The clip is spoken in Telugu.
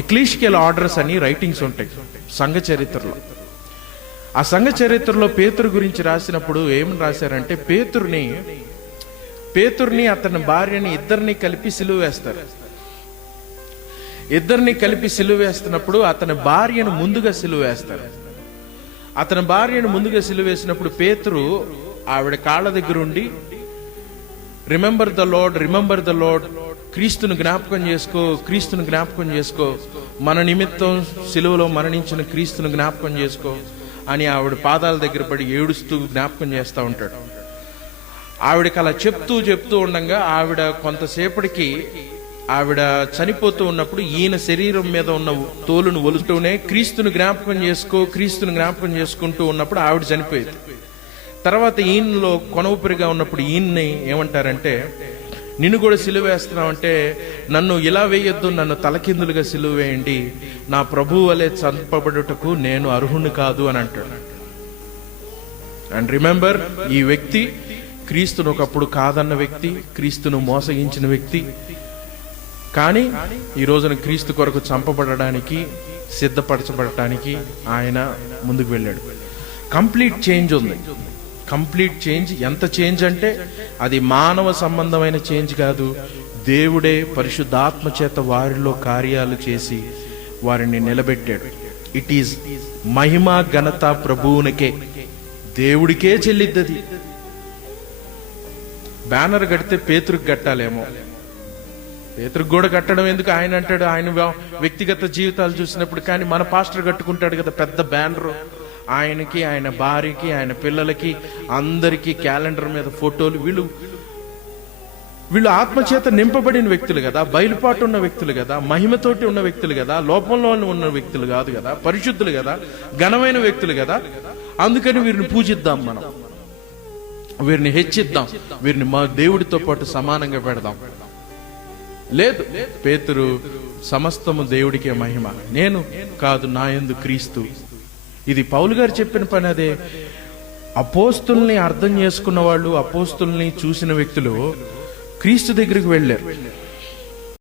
ఎక్లీషియల్ ఆర్డర్స్ అని రైటింగ్స్ ఉంటాయి సంఘ చరిత్రలో. ఆ సంఘ చరిత్రలో పేతురు గురించి రాసినప్పుడు ఏమని రాశారంటే, పేతుర్ని అతని భార్యని ఇద్దరిని కలిపి సిలువ వేస్తారు. ఇద్దరిని కలిపి సిలువ వేస్తున్నప్పుడు అతని భార్యను ముందుగా సిలువ వేస్తారు. అతని భార్యను ముందుగా సిలువ వేసినప్పుడు పేతురు ఆవిడ కాళ్ళ దగ్గర ఉండి, remember the lord, remember the lord, క్రీస్తును జ్ఞాపకం చేసుకో, క్రీస్తును జ్ఞాపకం చేసుకో, మన నిమిత్తం సిలువలో మరణించిన క్రీస్తును జ్ఞాపకం చేసుకో అని ఆవిడ పాదాల దగ్గర పడి ఏడుస్తూ జ్ఞాపకం చేస్తూ ఉంటాడు. ఆవిడకి అలా చెప్తూ ఉండగా ఆవిడ కొంతసేపటికి ఆవిడ చనిపోతూ ఉన్నప్పుడు ఈయన శరీరం మీద ఉన్న తోలును ఒలుతూనే క్రీస్తును జ్ఞాపకం చేసుకో, క్రీస్తును జ్ఞాపకం చేసుకుంటూ ఉన్నప్పుడు ఆవిడ చనిపోయేది. తర్వాత ఈయనలో కొనవుపరిగా ఉన్నప్పుడు ఈయన్ని ఏమంటారంటే, నిన్ను కూడా సిలువ వేస్తున్నావంటే నన్ను ఇలా వేయొద్దు, నన్ను తలకిందులుగా సిలువ వేయండి, నా ప్రభువు వలె చంపబడుటకు నేను అర్హుని కాదు అని అంటాడు. అండ్ రిమెంబర్, ఈ వ్యక్తి క్రీస్తును ఒకప్పుడు కాదన్న వ్యక్తి, క్రీస్తును మోసగించిన వ్యక్తి, కానీ ఈ రోజున క్రీస్తు కొరకు చంపబడడానికి సిద్ధపరచబడటానికి ఆయన ముందుకు వెళ్ళాడు. కంప్లీట్ చేంజ్ ఉంది. Complete change. ఎంత చేంజ్ అంటే అది మానవ సంబంధమైన చేంజ్ కాదు, దేవుడే పరిశుద్ధాత్మ చేత వారిలో కార్యాలు చేసి వారిని నిలబెట్టాడు. ఇట్ ఈజ్ మహిమ ఘనత ప్రభువునికే, దేవుడికే చెల్లిద్దది. బ్యానర్ కడితే పేతురుకు కట్టాలేమో, పేతురుకు కూడా కట్టడం ఎందుకు? ఆయన అంటాడు ఆయన వ్యక్తిగత జీవితాలు చూసినప్పుడు, కానీ మన పాస్టర్ కట్టుకుంటాడు కదా పెద్ద బ్యానర్, ఆయనకి, ఆయన భార్యకి, ఆయన పిల్లలకి, అందరికీ క్యాలెండర్ మీద ఫోటోలు. వీళ్ళు ఆత్మచేత నింపబడిన వ్యక్తులు కదా, బయలుపాటు ఉన్న వ్యక్తులు కదా, మహిమతోటి ఉన్న వ్యక్తులు కదా, లోపంలో ఉన్న వ్యక్తులు కాదు కదా, పరిశుద్ధులు కదా, ఘనమైన వ్యక్తులు కదా. అందుకని వీరిని పూజిద్దాం, మనం వీరిని హెచ్చిద్దాం, వీరిని మా దేవుడితో పాటు సమానంగా పెడదాం. లేదు, పేతురు సమస్తము దేవుడికే మహిమ, నేను కాదు, నా యందు క్రీస్తు. ఇది పౌలు గారు చెప్పిన పని అదే. అపోస్తుల్ని అర్థం చేసుకున్న వాళ్ళు, అపోస్తుల్ని చూసిన వ్యక్తులు క్రీస్తు దగ్గరికి వెళ్ళారు.